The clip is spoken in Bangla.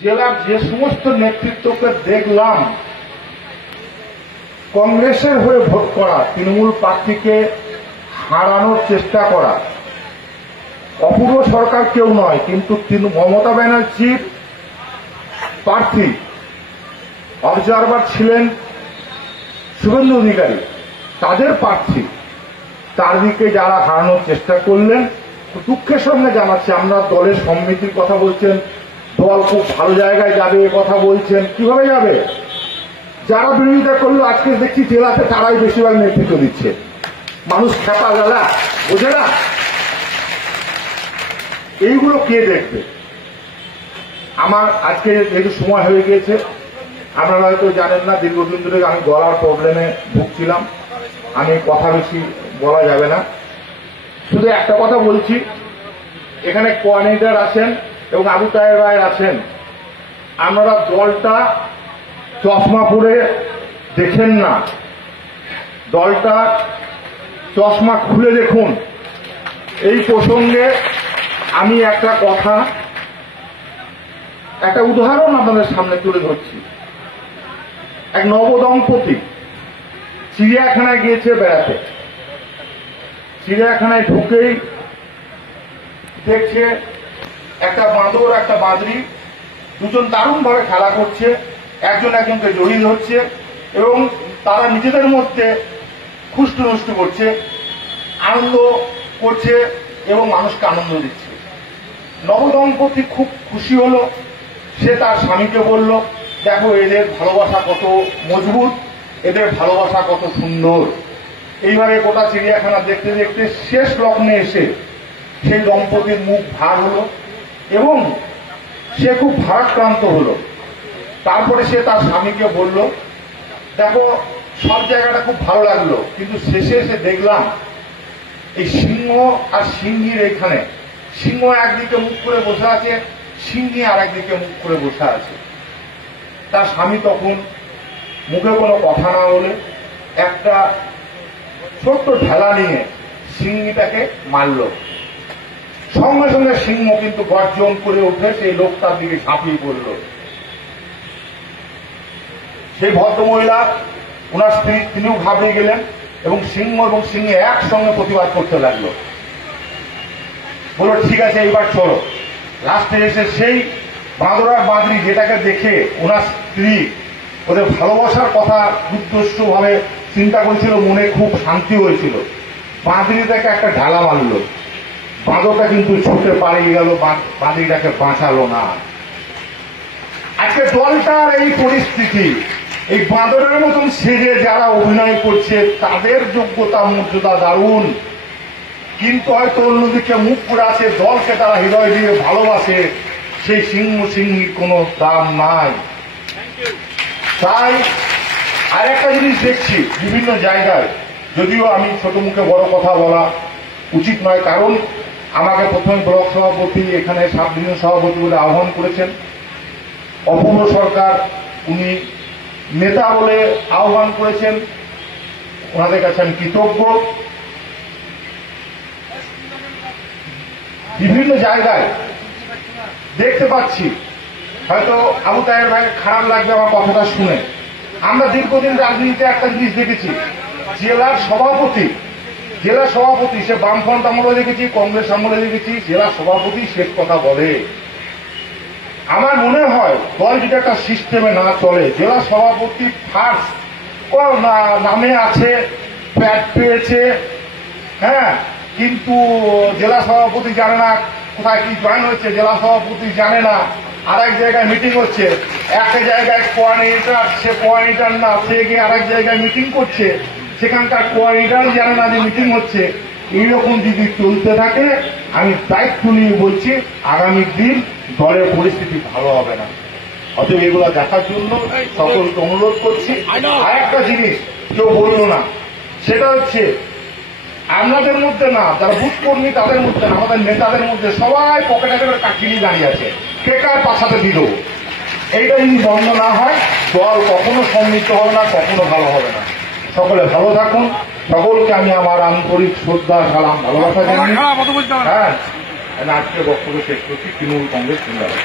জেলার যে সমস্ত নেতৃত্বকে দেখলাম কংগ্রেসের হয়ে ভোট করা, তৃণমূল প্রার্থীকে হারানোর চেষ্টা করা, অপূর্ব সরকার কেউ নয়, কিন্তু মমতা ব্যানার্জির প্রার্থী অবজারভার ছিলেন শুভেন্দু অধিকারী, তাদের প্রার্থী তার দিকে যারা হারানোর চেষ্টা করলেন, দুঃখের সঙ্গে জানাচ্ছি। আমরা দলের সম্মিতির কথা বলছেন, দল খুব ভালো জায়গায় যাবে এ কথা বলছেন, কিভাবে যাবে? যারা বিরোধিতা করলো আজকে দেখছি জেলাতে তারাই বেশিরভাগ নেতৃত্ব দিচ্ছে। মানুষ খেপা গেলা বোঝে না, এইগুলো কে দেখবে? আমার আজকে যেহেতু সময় হয়ে গিয়েছে, আপনারা হয়তো জানেন না, দীর্ঘদিন ধরে আমি গলার প্রবলেমে ভুগছিলাম, আমি কথা বেশি বলা যাবে না। শুধু একটা কথা বলছি, এখানে কোঅর্ডিনেটর আছেন এবং আবু তাহের ভাই আছেন, আপনারা দলটা চশমা পরে দেখেন না, দলটা চশমা খুলে দেখুন। এই প্রসঙ্গে আমি একটা উদাহরণ আপনাদের সামনে তুলে ধরছি। এক নবদম্পতি চিড়িয়াখানায় গিয়েছে বেড়াতে, চিড়িয়াখানায় ঢুকেই দেখছে একটা বাঁদর একটা বাঁদরি দুজন দারুণভাবে খেলা করছে, একজন একজনকে জড়িয়ে ধরছে এবং তারা নিজেদের মধ্যে খুষ্টু নষ্টু করছে, আনন্দ করছে এবং মানুষকে আনন্দ দিচ্ছে। নবদম্পতি খুব খুশি হলো, সে তার স্বামীকে বলল, দেখো এদের ভালোবাসা কত মজবুত, এদের ভালোবাসা কত সুন্দর। এইভাবে গোটা চিড়িয়াখানা দেখতে দেখতে শেষ লগ্নে এসে সেই দম্পতির মুখ ভার হলো এবং সে খুব ভারাক্রান্ত হলো। তারপরে সে তার স্বামীকে বলল, দেখো সব জায়গাটা খুব ভালো লাগলো, কিন্তু শেষে এসে দেখলাম এই সিংহ আর সিংহীর এখানে, সিংহ একদিকে মুখ করে বসে আছে, সিংহী আর একদিকে মুখ করে বসে আছে। তার স্বামী তখন মুখে কোনো কথা না বলে একটা ছোট্ট ঢেলা নিয়ে সিংহীটাকে মারল। সঙ্গে সঙ্গে সিংহ কিন্তু গর্জন করে উঠে সেই লোকটার দিকে ঝাঁপিয়ে পড়ল। সেই ভদ্রমহিলা, ওনার স্ত্রী, তিনিও ঘাবড়ে গেলেন এবং সিংহ এবং সিংহে একসঙ্গে প্রতিবাদ করতে লাগলো। বলল ঠিক আছে এইবার চলো। লাস্টে এসে সেই বাঁদর আর বাঁদরি যেটাকে দেখে ওনার স্ত্রী ওদের ভালোবাসার কথা উদ্দেশ্যভাবে চিন্তা করেছিল, মনে খুব শান্তি হয়েছিল, বাঁদরিটাকে একটা ঢালা মারল। বাঁদরটা কিন্তু ছুটে পালিয়ে গেল, বাঁদরিটাকে বাঁচালো না। আজকে দলটার এই পরিস্থিতি, এই বাঁদরের মতন সেজে যারা অভিনয় করছে তাদের যোগ্যতা মর্যাদা দারুণ, কিন্তু হয়তো অন্যদিকে মুখ করে আছে, দলকে তারা হৃদয় দিয়ে ভালোবাসে, সেই সিংহ সিংহীর কোনো দাম নাই। তাই আরেকটা জিনিস দেখছি বিভিন্ন জায়গায়, যদিও আমি ছোট মুখে বড় কথা বলা উচিত নয়, কারণ আমাকে প্রথমে ব্লক সভাপতি, এখানে সাব ডিভিশন সভাপতি বলে আহ্বান করেছেন অপূর্ব সরকার, উনি নেতা বলে আহ্বান করেছেন, ওনাদের কাছে আমি কৃতজ্ঞ। বিভিন্ন জায়গায় দেখতে পাচ্ছি, হয়তো আবু তাহের ভাই খারাপ লাগবে আমার কথাটা শুনে, আমরা দীর্ঘদিন রাজনীতিতে একটা জিনিস দেখেছি, জেলার সভাপতি সে বামফ্রন্ট আমলে দেখেছি, কংগ্রেস আমলে দেখেছি, জেলা সভাপতি শেষ কথা বলে। আমার মনে হয় দল যদি একটা সিস্টেমে না চলে, জেলা সভাপতি ফার্স্ট নামে আছে, প্যাড পেয়েছে, হ্যাঁ, কিন্তু জেলা সভাপতি জানে না কোথায় কি জয়েন হচ্ছে, জেলা সভাপতি জানে না আরেক জায়গায় মিটিং হচ্ছে, একটা জায়গায় কোঅর্ডিনেটর, সে কোঅর্ডিনেটর না, সে গিয়ে আরেক জায়গায় মিটিং করছে, সেখানকার কোঅর্ডিনেটর জানে না যে মিটিং হচ্ছে। এইরকম যদি চলতে থাকে, আমি দায়িত্ব নিয়ে বলছি আগামী দিন দলের পরিস্থিতি ভালো হবে না। অতএব এগুলো দেখার জন্য সকলকে অনুরোধ করছি। আর একটা জিনিস কেউ বলল না, সেটা হচ্ছে আপনাদের মধ্যে না, যারা বুথ কর্মী তাদের মধ্যে না, আমাদের নেতাদের মধ্যে সবাই পকেটে করে কাঠি নিয়ে দাঁড়িয়ে আছে, কে কার পাশাতে দিল। এইটা যদি বন্ধ না হয়, দল কখনো সমৃদ্ধ হবে না, কখনো ভালো হবে না। সকলে ভালো থাকুন, সকলকে আমি আমার আন্তরিক শ্রদ্ধা, সালাম, ভালোবাসা জানাই। হ্যাঁ, আজকে বক্তব্য শেষ করছি। তৃণমূল কংগ্রেস জিন্দাবাদ।